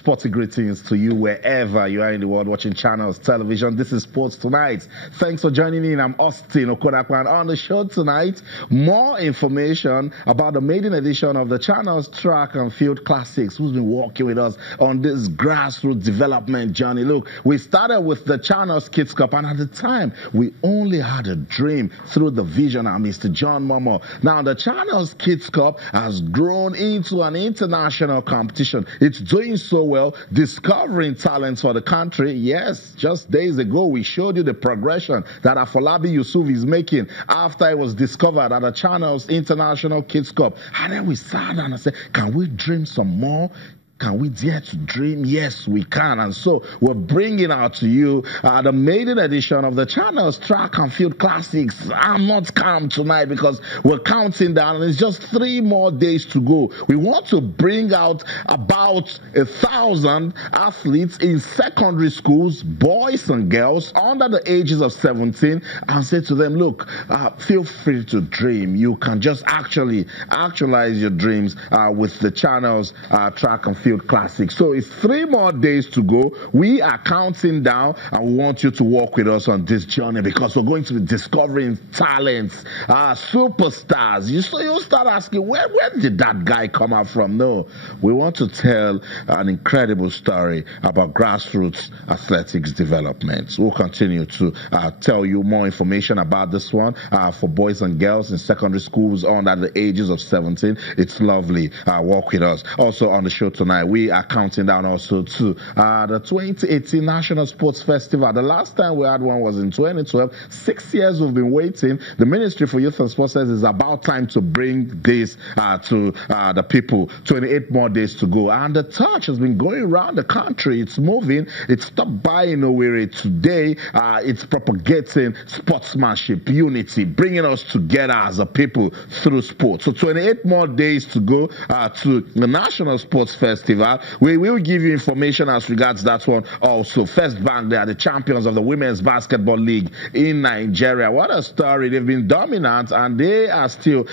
Sporty greetings to you wherever you are in the world watching channels, television. This is Sports Tonight. Thanks for joining in. I'm Austin Okodakwan. On the show tonight, more information about the maiden edition of the channel's Track and Field Classics. Who's been walking with us on this grassroots development journey? Look, we started with the channel's Kids Cup, and at the time, we only had a dream through the vision of Mr. John Momo. Now, the channel's Kids Cup has grown into an international competition. It's doing so well, discovering talents for the country. Yes, just days ago, we showed you the progression that Afolabi Yusuf is making after it was discovered at the channel's International Kids Cup. And then we sat down and said, can we dream some more? Can we dare to dream? Yes, we can. And so we're bringing out to you the maiden edition of the channel's Track and Field Classics. I'm not calm tonight because we're counting down and it's just 3 more days to go. We want to bring out about 1,000 athletes in secondary schools, boys and girls under the ages of 17, and say to them, look, feel free to dream. You can just actualize your dreams with the channel's Track and Field Classic. So it's 3 more days to go. We are counting down and we want you to walk with us on this journey because we're going to be discovering talents, superstars. You'll start asking, where did that guy come out from? No, we want to tell an incredible story about grassroots athletics development. We'll continue to tell you more information about this one for boys and girls in secondary schools under the ages of 17. It's lovely. Walk with us. Also on the show tonight, we are counting down also to the 2018 National Sports Festival. The last time we had one was in 2012. 6 years we've been waiting. The Ministry for Youth and Sports says it's about time to bring this to the people. 28 more days to go. And the torch has been going around the country. It's moving. It stopped by in Owerri today. It's propagating sportsmanship, unity, bringing us together as a people through sport. So 28 more days to go to the National Sports Festival. We will give you information as regards that one also. First Bank, they are the champions of the Women's Basketball League in Nigeria. What a story. They've been dominant and they are still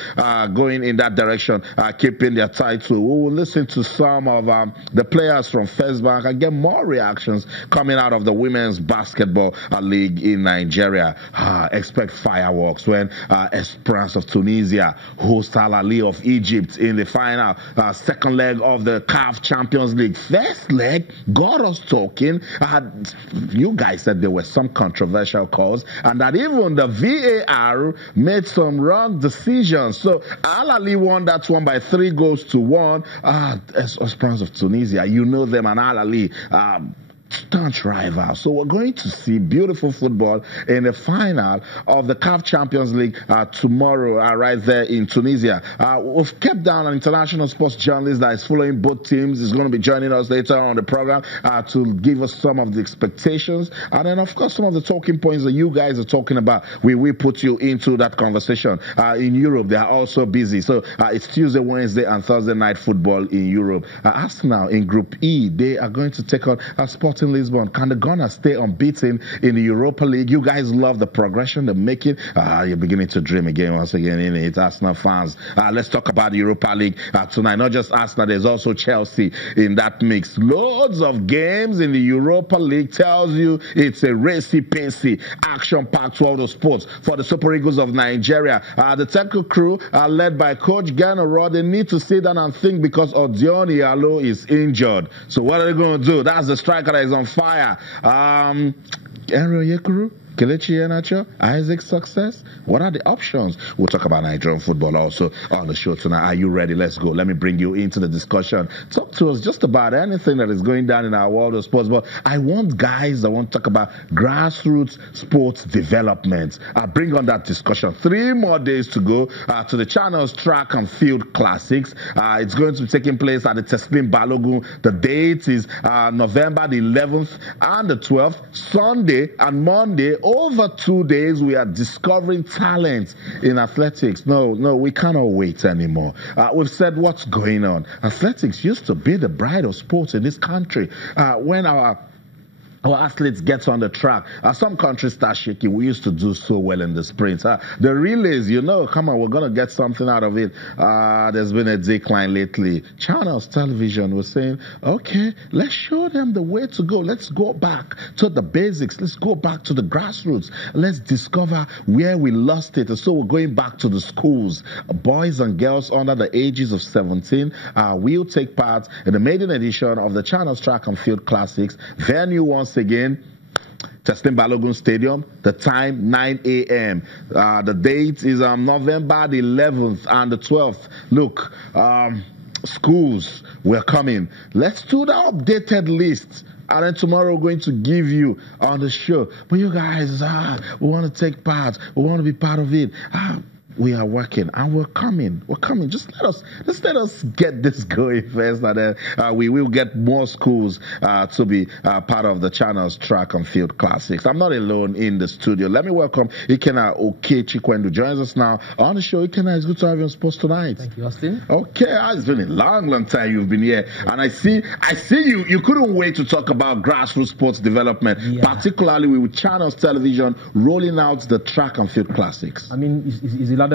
going in that direction, keeping their title. We will listen to some of the players from First Bank and get more reactions coming out of the Women's Basketball League in Nigeria. Expect fireworks when Esperance of Tunisia host Al Ahly of Egypt in the final second leg of the CAF Champions League. First leg got us talking. You guys said there were some controversial calls and that even the VAR made some wrong decisions. So Al Ahly won that one by 3-1. Esperance of Tunisia, you know them, and Al Ahly, staunch rival. So we're going to see beautiful football in the final of the CAF Champions League tomorrow right there in Tunisia. We've kept down an international sports journalist that is following both teams. He's going to be joining us later on the program to give us some of the expectations and then of course some of the talking points that you guys are talking about. We will put you into that conversation. In Europe, they are also busy. So it's Tuesday, Wednesday and Thursday night football in Europe. Arsenal in Group E, they are going to take on Sporting Lisbon. Can the Gunners stay unbeaten in the Europa League? You guys love the progression they're making. You're beginning to dream again once again in it, Arsenal fans. Let's talk about the Europa League tonight. Not just Arsenal, there's also Chelsea in that mix. Loads of games in the Europa League tells you it's a racy-pacey, action-packed world of sports for the Super Eagles of Nigeria. The technical crew led by Coach Gano, they need to sit down and think because Odion Iyalo is injured. So what are they going to do? That's the striker that is on fire. Henry Onyekuru, Kelechi Iheanacho, Isaac's success. What are the options? We'll talk about Nigerian football also on the show tonight. Are you ready? Let's go. Let me bring you into the discussion. Talk to us just about anything that is going down in our world of sports. But I want to talk about grassroots sports development. Bring on that discussion. 3 more days to go to the channel's Track and Field Classics. It's going to be taking place at the Teslim Balogun. The date is November the 11th and the 12th, Sunday and Monday. Over 2 days, we are discovering talent in athletics. No, we cannot wait anymore. We've said what's going on. Athletics used to be the bride of sports in this country. When our our athletes get on the track. Some countries start shaking. We used to do so well in the sprints. The relays, come on, we're going to get something out of it. There's been a decline lately. Channels television was saying, okay, let's show them the way to go. Let's go back to the basics. Let's go back to the grassroots. Let's discover where we lost it. And so we're going back to the schools. Boys and girls under the ages of 17 will take part in the maiden edition of the Channels Track and Field Classics. Venue once again, Teslim Balogun Stadium. The time 9 a.m. The date is November the 11th and the 12th. Look, schools, we're coming. Let's do the updated list. And then tomorrow we're going to give you on the show. But you guys, we want to take part. We want to be part of it. We are working and we're coming. We're coming. Just let us get this going first, and then we will get more schools to be part of the Channels Track and Field Classics. I'm not alone in the studio. Let me welcome Ikenna Okechikwendu joins us now on the show. Ikenna, it's good to have you on Sports Tonight. Thank you, Austin. Okay, it's been a long time you've been here, and I see you. You couldn't wait to talk about grassroots sports development, particularly with Channels Television rolling out the Track and Field Classics. I mean, it's a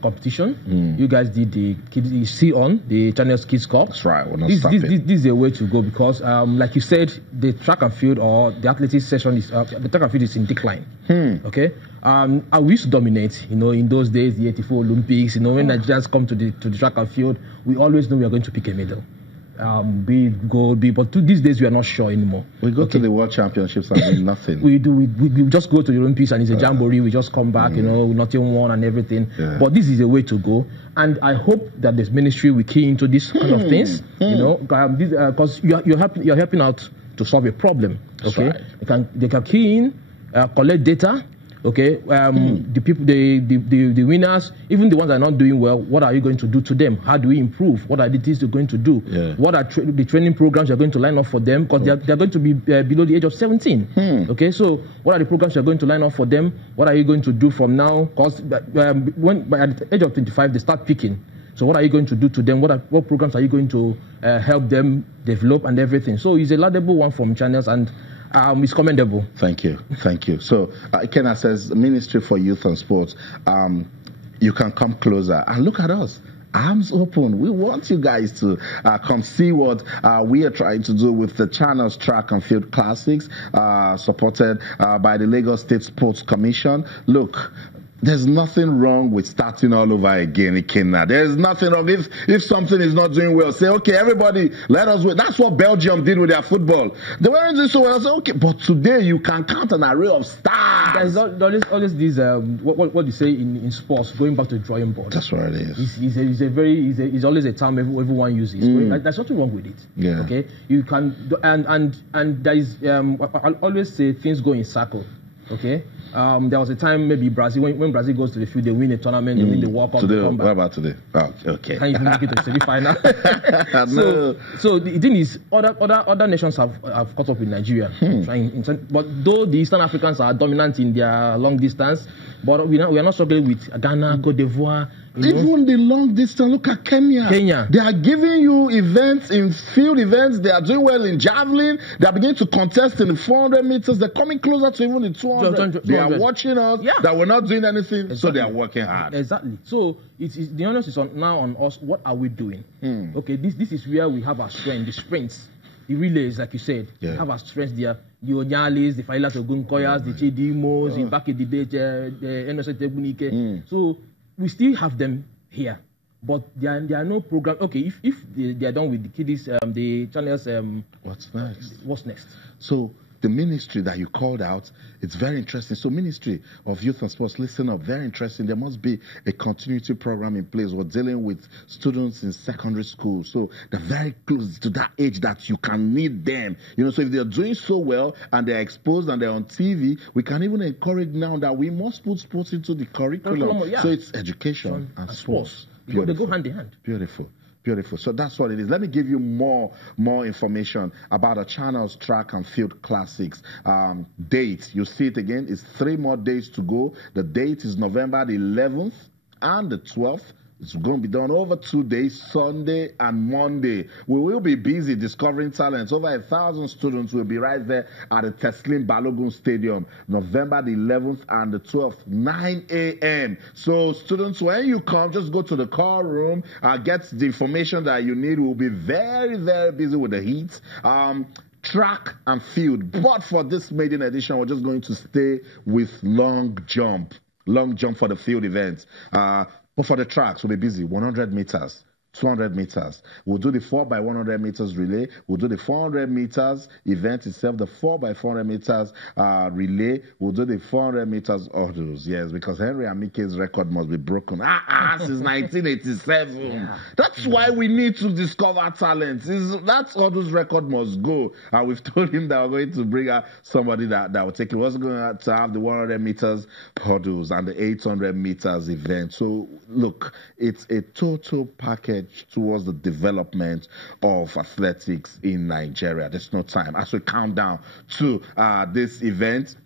competition. You guys did the kids, you see on the Channels Kids Cup. That's right. We're not this is a way to go because, like you said, the track and field or the athletics session is the track and field is in decline. Okay. We used to dominate. In those days, the '84 Olympics. When Nigerians come to the track and field, we always know we are going to pick a medal. Be it gold, but these days we are not sure anymore. We go to the World Championships and do nothing. We just go to the Olympics and it's a jamboree. We just come back, nothing won and everything. Yeah. But this is a way to go, and I hope that this ministry will key into this kind of things. Because you're helping out to solve a problem. Okay, right. They can key in, collect data. Okay, the people, the winners, even the ones that are not doing well, what are you going to do to them? How do we improve? What are the things you're going to do? Yeah. What are the training programs you're going to line up for them? Because they're going to be below the age of 17. Okay, so what are the programs you're going to line up for them? What are you going to do from now? Because at the age of 25, they start picking. So what are you going to do to them? What programs are you going to help them develop and everything? So it's a laudable one from Channels, and it's commendable. Thank you. So, Ikenna says, Ministry for Youth and Sports, you can come closer. And look at us. Arms open. We want you guys to come see what we are trying to do with the Channels Track and Field Classics, supported by the Lagos State Sports Commission. Look, there's nothing wrong with starting all over again, Ikenna. There's nothing wrong. If something is not doing well, say, okay, everybody, let us wait. That's what Belgium did with their football. They weren't doing so well. I said, okay, but today you can count an array of stars. There's always this, what you say in sports, going back to the drawing board. That's what it is. It's always a term everyone uses. There's nothing wrong with it. Yeah. Okay? You can, and there is, I always say things go in circle. Okay, there was a time maybe Brazil, when Brazil goes to the field, they win a tournament, they win the World Cup. Today, what about today? Oh, okay. Can you make it to the semi-final? No. So the thing is, other nations have caught up with Nigeria, but though the Eastern Africans are dominant in their long distance, but we are not struggling with Ghana, Cote d'Ivoire. Even the long distance, look at Kenya. They are giving you events in field events. They are doing well in javelin. They are beginning to contest in the 400 meters. They're coming closer to even the 200. They are watching us. Yeah. That we're not doing anything, exactly. So they are working hard. Exactly. So the onus is now on us. What are we doing? Okay, this is where we have our strength. The sprints, the relays, like you said, we have our strengths there. The Onyalis, the Failas Ogunkoyas, the Chedimos, back in the day, the NSA Tegunike. So we still have them here, but there are no program. Okay, if they are done with the kiddies, the Channels. What's next? So the ministry that you called out, it's very interesting. So Ministry of Youth and Sports, listen up, very interesting. There must be a continuity program in place. We're dealing with students in secondary school, so they're very close to that age that you can need them. So if they're doing so well and they're exposed and they're on TV, we can even encourage now that we must put sports into the curriculum. So it's education and sports. Because they go hand in hand. Beautiful. So that's what it is. Let me give you more information about the Channels Track and Field Classics. Date, you see it again. It's 3 more days to go. The date is November the 11th and the 12th. It's going to be done over 2 days, Sunday and Monday. We will be busy discovering talents. Over 1,000 students will be right there at the Teslim Balogun Stadium, November the 11th and the 12th, 9 a.m. So students, when you come, just go to the call room, get the information that you need. We'll be very, very busy with the heat. Track and field. But for this maiden edition, we're just going to stay with long jump for the field events. But for the tracks, we'll be busy. 100 meters, 200 meters. We'll do the 4x100 meters relay. We'll do the 400 meters event itself, the 4x400 meters relay. We'll do the 400 meters hurdles, yes, because Henry Amike's record must be broken. Since 1987. Yeah. That's why we need to discover talent. That hurdles record must go. And we've told him that we're going to bring out somebody that will take it. We're also going to have the 100 meters hurdles and the 800 meters event. So, look, it's a total package towards the development of athletics in Nigeria. There's no time. As we count down to this event,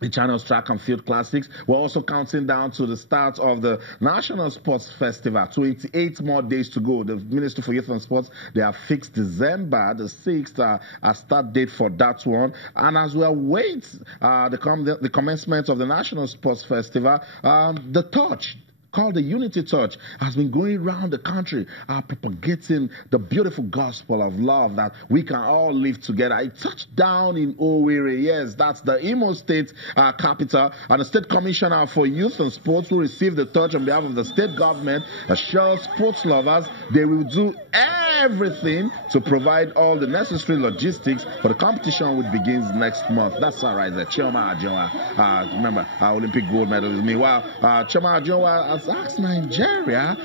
the Channels Track and Field Classics, we're also counting down to the start of the National Sports Festival. 28 more days to go. The Ministry for Youth and Sports, they have fixed December the 6th as start date for that one. And as we await the commencement of the National Sports Festival, the Touch, called the Unity Touch, has been going around the country propagating the beautiful gospel of love that we can all live together. It touched down in Owerri. Yes, that's the Imo State capital. And the State Commissioner for Youth and Sports, who received the touch on behalf of the state government, assures sports lovers they will do everything to provide all the necessary logistics for the competition, which begins next month. That's all right there. Chioma Ajonwa, remember, Olympic gold medalist. Meanwhile, Chioma Ajonwa has asked Nigeria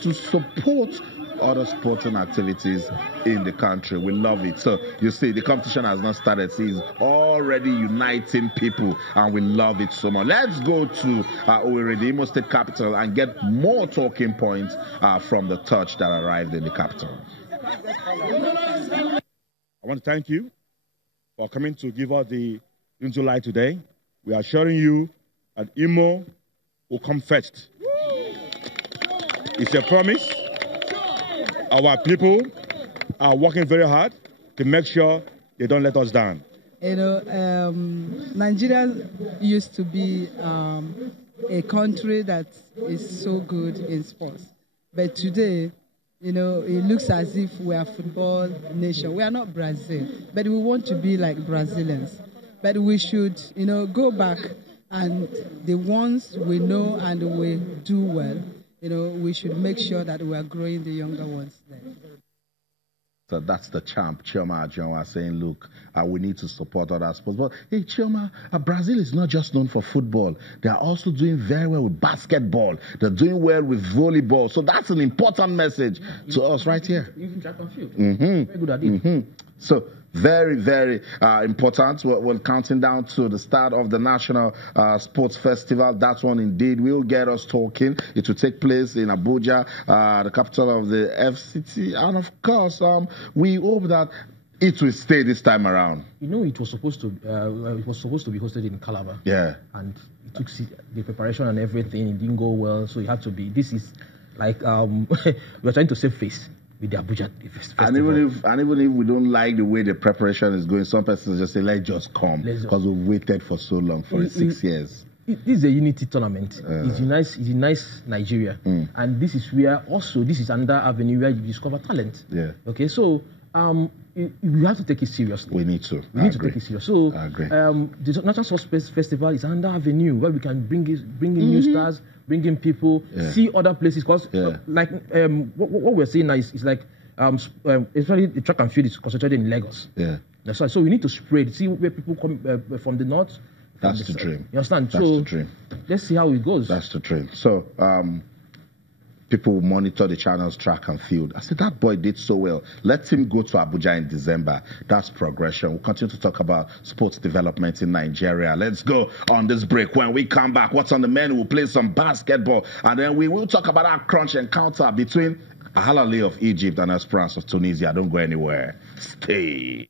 to support other sporting activities in the country. We love it. So you see, the competition has not started. See, it's already uniting people, and we love it so much. Let's go to Owerri, the Imo State capital, and get more talking points from the touch that arrived in the capital. I want to thank you for coming to give us the Unity Light today. We are assuring you that Imo will come first. It's a promise. Our people are working very hard to make sure they don't let us down. You know, Nigeria used to be a country that is so good in sports. But today, you know, it looks as if we are a football nation. We are not Brazil, but we want to be like Brazilians. But we should, you know, go back, and the ones we know and we do well, you know, we should make sure that we are growing the younger ones there. So that's the champ, Chioma Ajonwa, saying, look, we need to support other sports. But, hey, Chioma, Brazil is not just known for football. They are also doing very well with basketball. They're doing well with volleyball. So that's an important message to us right here. Even track and field. Mm-hmm. Very good at it. So very, very important. We're counting down to the start of the National Sports Festival. That one indeed will get us talking. It will take place in Abuja, the capital of the FCT. And of course, we hope that it will stay this time around. You know, it was supposed to be hosted in Calabar. Yeah. And it took the preparation and everything. It didn't go well, so it had to be. This is like we're trying to save face with the Abuja Festival. And even if we don't like the way the preparation is going, some persons just say, let's just come, because we've waited for so long, for 6 years. This is a unity tournament. It's a nice Nigeria. And this is where also, this is another avenue where you discover talent. Yeah. Okay, so we have to take it seriously. We need to. We need to take it seriously. So I agree. The National Sports Festival is another avenue where we can bring in new stars, bring in people, see other places. Because like what we're saying now is like especially the track and field is concentrated in Lagos. Yeah. That's right. So we need to spread, see where people come from the north. That's the dream. You understand? That's the dream. Let's see how it goes. That's the dream. So people will monitor the channel's track and field. I said, that boy did so well. Let him go to Abuja in December. That's progression. We'll continue to talk about sports development in Nigeria. Let's go on this break. When we come back, what's on the menu? We'll play some basketball. And then we will talk about our crunch encounter between Al Ahly of Egypt and Esperance of Tunisia. Don't go anywhere. Stay.